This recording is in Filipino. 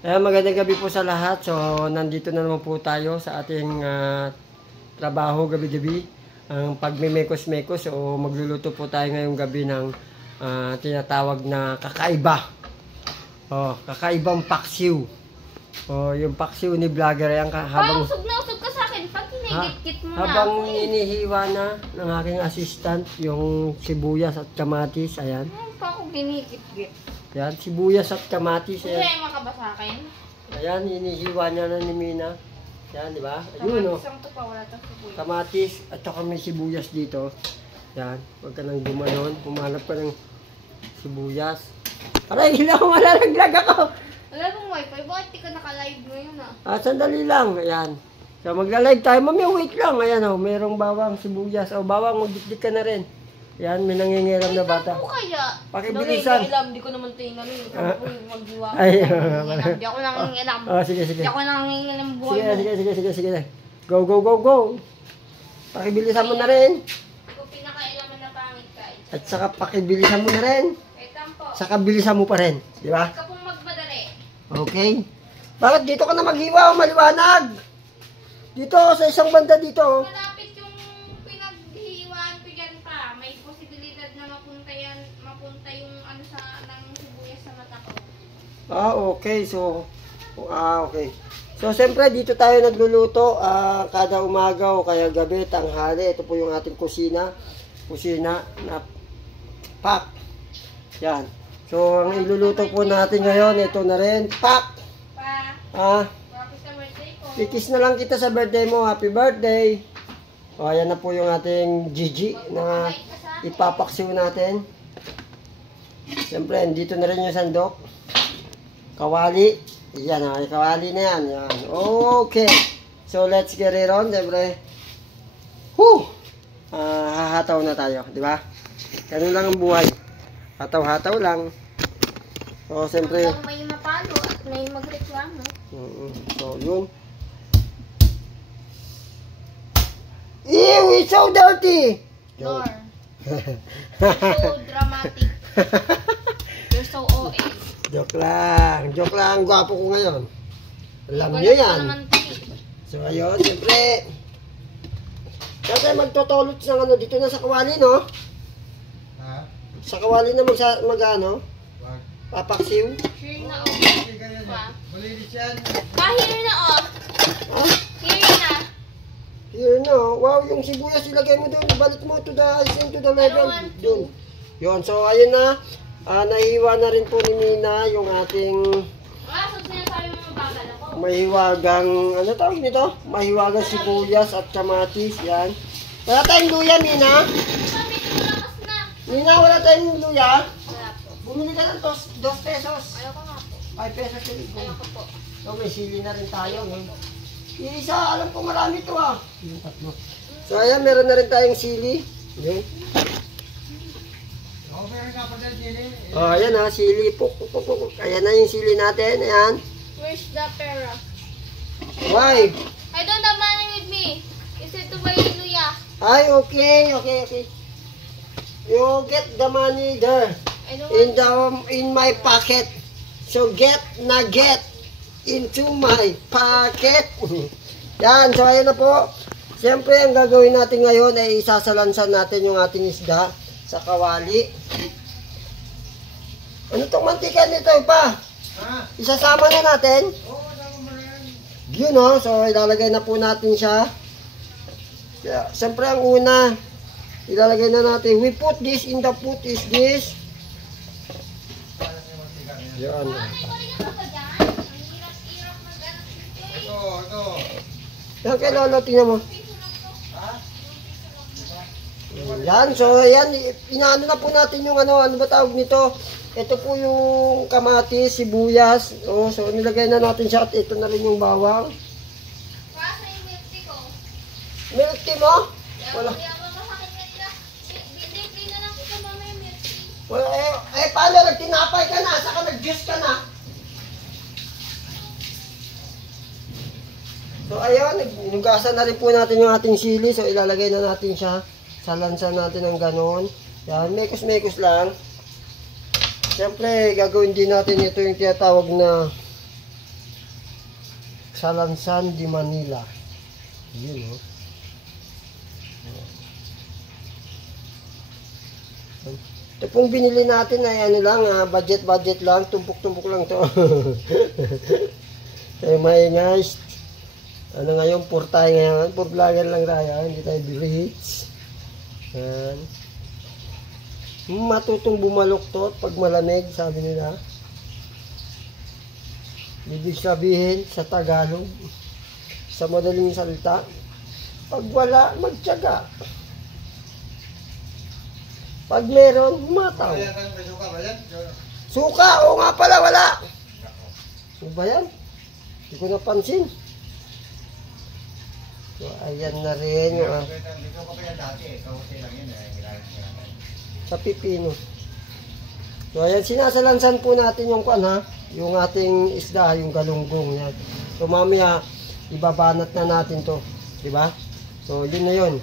Magandang gabi po sa lahat. So, nandito na naman po tayo sa ating trabaho gabi-gabi. Ang pagmimekos-mekos. So, magluluto po tayo ngayong gabi ng tinatawag na kakaiba. Kakaibang paksiw. Yung paksiw ni vlogger. Habang usog na usog ka sa akin. Pag hinigit-git mo na. Habang inihiwa na ng aking assistant, yung sibuyas at kamatis. Ayan. Pa ako ginigit-git. Yan, sibuyas at kamatis. Hindi ay makaba sa akin. Ayan, hinihiwa niya na ni Mina. Yan, di ba? Ayun, no? Kamatis ang to pa, wala tang sibuyas. Kamatis at saka may sibuyas dito. Yan, huwag ka nang gumanon. Pumanap ka ng sibuyas. Aray, hilang malalaglag ako. Wala bang wifi? Bakit di ka naka-live ngayon Sandali lang. Ayan. So, magla-live tayo. Mami, wait lang. Ayan, merong bawang sibuyas. Bawang, magdikdik ka na rin. Yan, may nangingiram na bata. Ano kaya? Pakibilisan. Hindi ko naman tinanong. Mag-iwa. Hindi ako nangingilam. Sige. Hindi ako nangingilam buhay mo. Sige. Go. Pakibilisan mo na rin. Hindi ko pinakailaman na pangit ka. At saka pakibilisan mo na rin. Tampo. Saka bilisan mo pa rin. Di ba? Hindi ka pong magmadali. Okay. Bakit dito ka na maghiwa o maliwanag? Dito, sa isang banda dito. Malapit yung pinaghiwaan ko dyan pa. May posibilidad na mapunta yung ano sa ng sibuyas sa mata ko. Okay. Okay. So, siyempre, dito tayo nagluluto. Kada umaga o kaya gabi, tanghali. Ito po yung ating kusina. Kusina na pak. Yan. So, ang iluluto po natin ngayon, ito na rin. Pak! Happy sa birthday ko. Kikis na lang kita sa birthday mo. Happy birthday! Ayan na po yung ating Gigi na ipapaksiw natin. Siyempre, dito na rin yung sandok. Kawali. Yan, kawali na yan. Okay. So, let's get it on. Siyempre, hahataw na tayo. Di ba? Ganun lang ang buhay. Hataw-hataw lang. So, siyempre. Hanggang may mapalo at may magreklamo. So, yun. Ew, it's so dirty! Lord. So dramatic. You're so OA. Joke lang. Gwapo ko ngayon. Alam nyo yan. So, ayun, siyempre. Kasi magtotolot ng ano, dito na sa kawali, no? Sa kawali na mag-ano? Papaksiw. Here na Malinis yan. Here na Here na. Here na. Wow, yung sibuyas ilagay mo doon. Balik mo to the level. Doon. Yun. So, ayun na. Nahiwa na rin po ni Mina yung ating mahiwagang, ano tawag nito? Mahiwagang sibuyas at kamatis. Yan. Wala tayong luya, Mina. Mina, wala tayong luya. Bumili ka ng 2 pesos. Ayoko nga po. 5 pesos yung ibo. Ayoko po. So, may sili na rin tayo. Yung isa, alam ko marami ito Yung 3. So, ayan, meron na rin tayong sili. Yun. Ayan sili. Ayan na yung sili natin. Ayan. Where's the pera? Why? I don't have money with me. Is it to buy luya? Ay, okay. You get the money there. In my pocket. So get into my pocket. Yan, so ayan na po. Siyempre, ang gagawin natin ngayon ay isasalansan natin yung ating isda sa kawali. Ano tong mantika nito pa? Isasama na natin. Yun so ilalagay na po natin siya. Siyempre, ang una, ilalagay na natin. We put this in the pot is this. Yan. Ito. Yan kay Lolo, tingnan mo. Yan, so yan, inaano na po natin yung ano ba tawag nito? Ito po yung kamatis, sibuyas. So nilagay na natin siya at ito na rin yung bawang. Pasa yung milk tea ko. Milk tea mo? Wala. Wala paano nagtinapay ka na? Saka nag-juice ka na? So ayun, inugasan na rin po natin yung ating sili. So ilalagay na natin siya. Salansan natin ng ganon. Yan, mekos-mekos lang. Siyempre, gagawin din natin ito yung tinatawag na Salansan de Manila. Yun, oh. Ito pong binili natin ay ano lang, budget lang, tumpok-tumpok lang to. Ay maingay. Ano ngayon, pur tayo ngayon, pur vlogger lang tayo, hindi tayo rich. Yan. Matutong bumaluktot pag malamig, sabi nila. Ibig sabihin sa Tagalog, sa madaling salita, pag wala, magtiyaga. Pag meron, humataw. Kaya kang may suka ba yan? Suka! Oo nga pala, wala! Ano ba yan? Hindi ko napansin. So, ayan na rin. May suka pa yan dati. Kauti lang yun. Sa pipino. So, ayan, sinasalansan po natin yung kwan, ha? Yung ating isda, yung galunggong. Yan. So, mamaya, ibabanat na natin to. Diba? So, yun na yun.